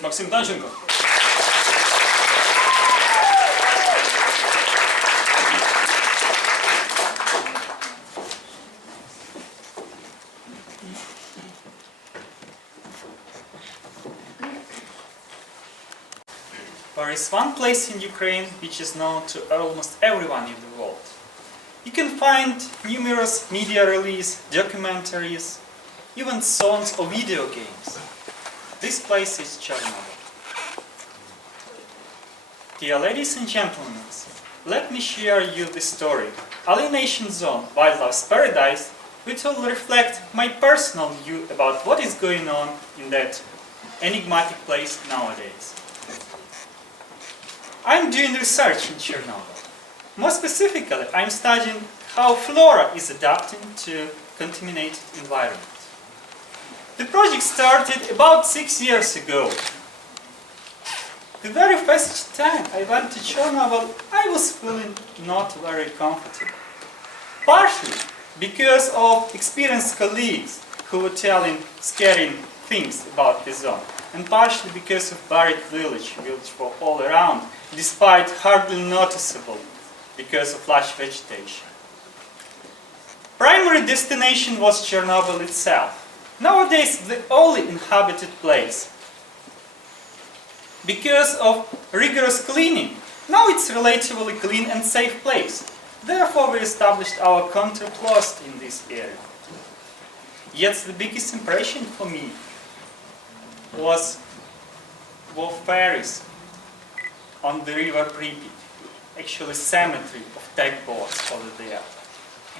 есть Максим Danchenko. There is one place in Ukraine which is known to almost everyone in the world. You can find numerous media releases, documentaries, even songs or video games. This place is Chernobyl. Dear ladies and gentlemen, let me share you the story. Alienation Zone, Wildlife's Paradise, which will reflect my personal view about what is going on in that enigmatic place nowadays. I'm doing research in Chernobyl. More specifically, I'm studying how flora is adapting to contaminated environment. The project started about 6 years ago. The very first time I went to Chornobyle, I was feeling not very comfortable. Partially because of experienced colleagues who were telling scary things about the zone, and partially because of buried village were all around, despite hardly noticeable because of lush vegetation. Primary destination was Chernobyl itself, nowadays the only inhabited place. Because of rigorous cleaning, now it's a relatively clean and safe place. Therefore we established our counterpost in this area. Yet the biggest impression for me was ferries on the river Pripyat, actually cemetery of tugboats over there.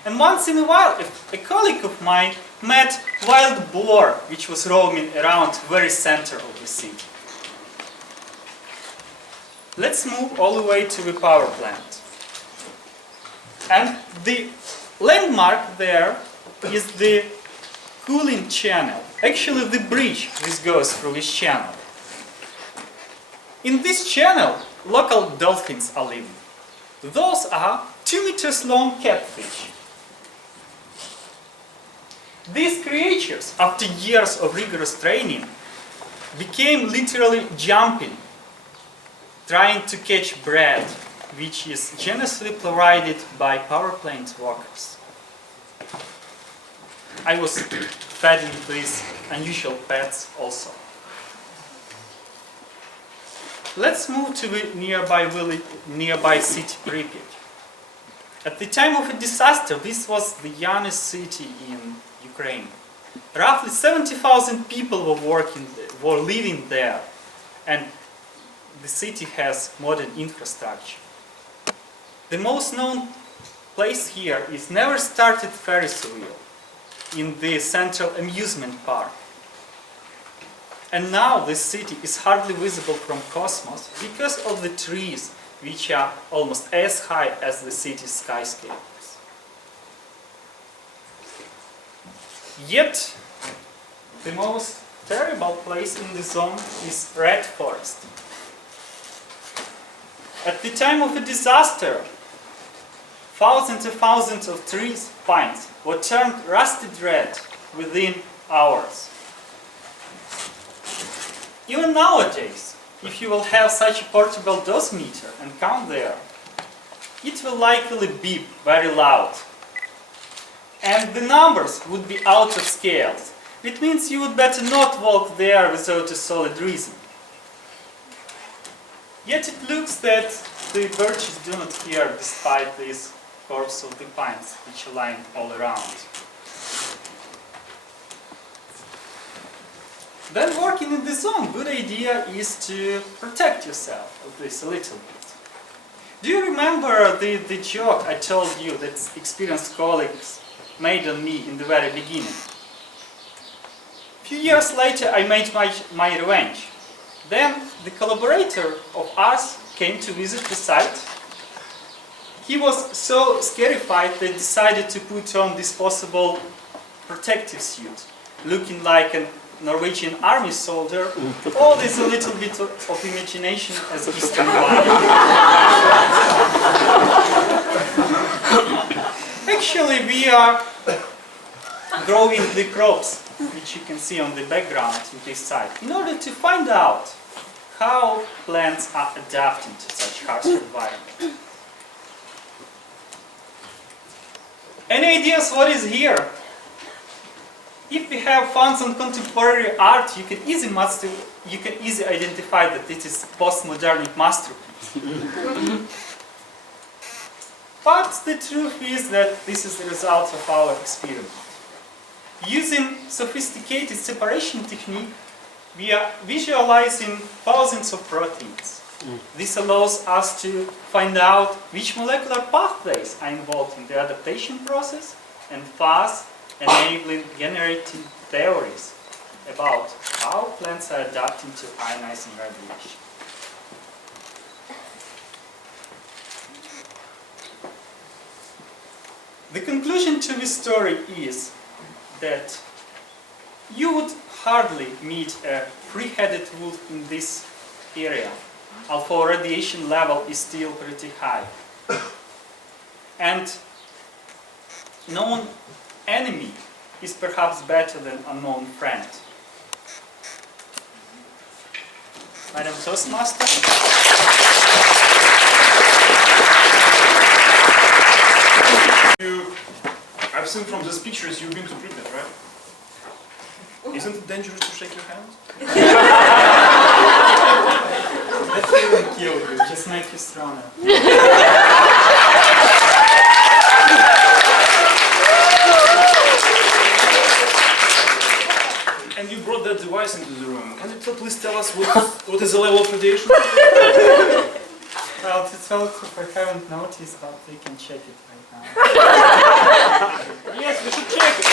And once in a while, a colleague of mine met wild boar which was roaming around the very center of the city. Let's move all the way to the power plant. And the landmark there is the cooling channel, actually the bridge which goes through this channel. In this channel, local dolphins are living. Those are 2 meters long catfish. These creatures, after years of rigorous training, became literally jumping, trying to catch bread, which is generously provided by power plant workers. I was feeding these unusual pets also. Let's move to the nearby city Pripyat. At the time of a disaster, this was the youngest city in Ukraine. Roughly 70,000 people were living there, and the city has modern infrastructure. The most known place here is never started Ferris wheel in the central amusement park. And now this city is hardly visible from cosmos because of the trees, which are almost as high as the city's skyscrapers. Yet, the most terrible place in the zone is red forest. At the time of a disaster, thousands and thousands of trees, pines, were turned rusted red within hours. Even nowadays, if you will have such a portable dosimeter and count there, it will likely beep very loud. And the numbers would be out of scale. It means you would better not walk there without a solid reason. Yet it looks that the birches do not care despite this corpse of the pines which are lying all around. Then working in the zone, good idea is to protect yourself at least a little bit. Do you remember the joke I told you that experienced colleagues made on me in the very beginning? A few years later I made my revenge. Then the collaborator of us came to visit the site. He was so scarified that he decided to put on this possible protective suit, looking like a Norwegian army soldier. All this a little bit of imagination as history. Actually, we are growing the crops, which you can see on the background in this site, in order to find out how plants are adapting to such harsh environment. Any ideas what is here? If we have funds on contemporary art, you can easily identify that this is postmodern masterpiece. But the truth is that this is the result of our experiment. Using sophisticated separation technique, we are visualizing thousands of proteins. This allows us to find out which molecular pathways are involved in the adaptation process and thus enabling generative theories about how plants are adapting to ionizing radiation. The conclusion to this story is that you would hardly meet a three-headed wolf in this area, although radiation level is still pretty high. And known enemy is perhaps better than unknown friend. Madam Toastmaster? I've seen from these pictures you've been to Pripyat, right? Isn't it dangerous to shake your hands? That wouldn't kill you, just make you stronger. And you brought that device into the room. Can you please tell us what is the level of radiation? Well, to tell you if I haven't noticed, but we can check it right now. Yes, we should check it.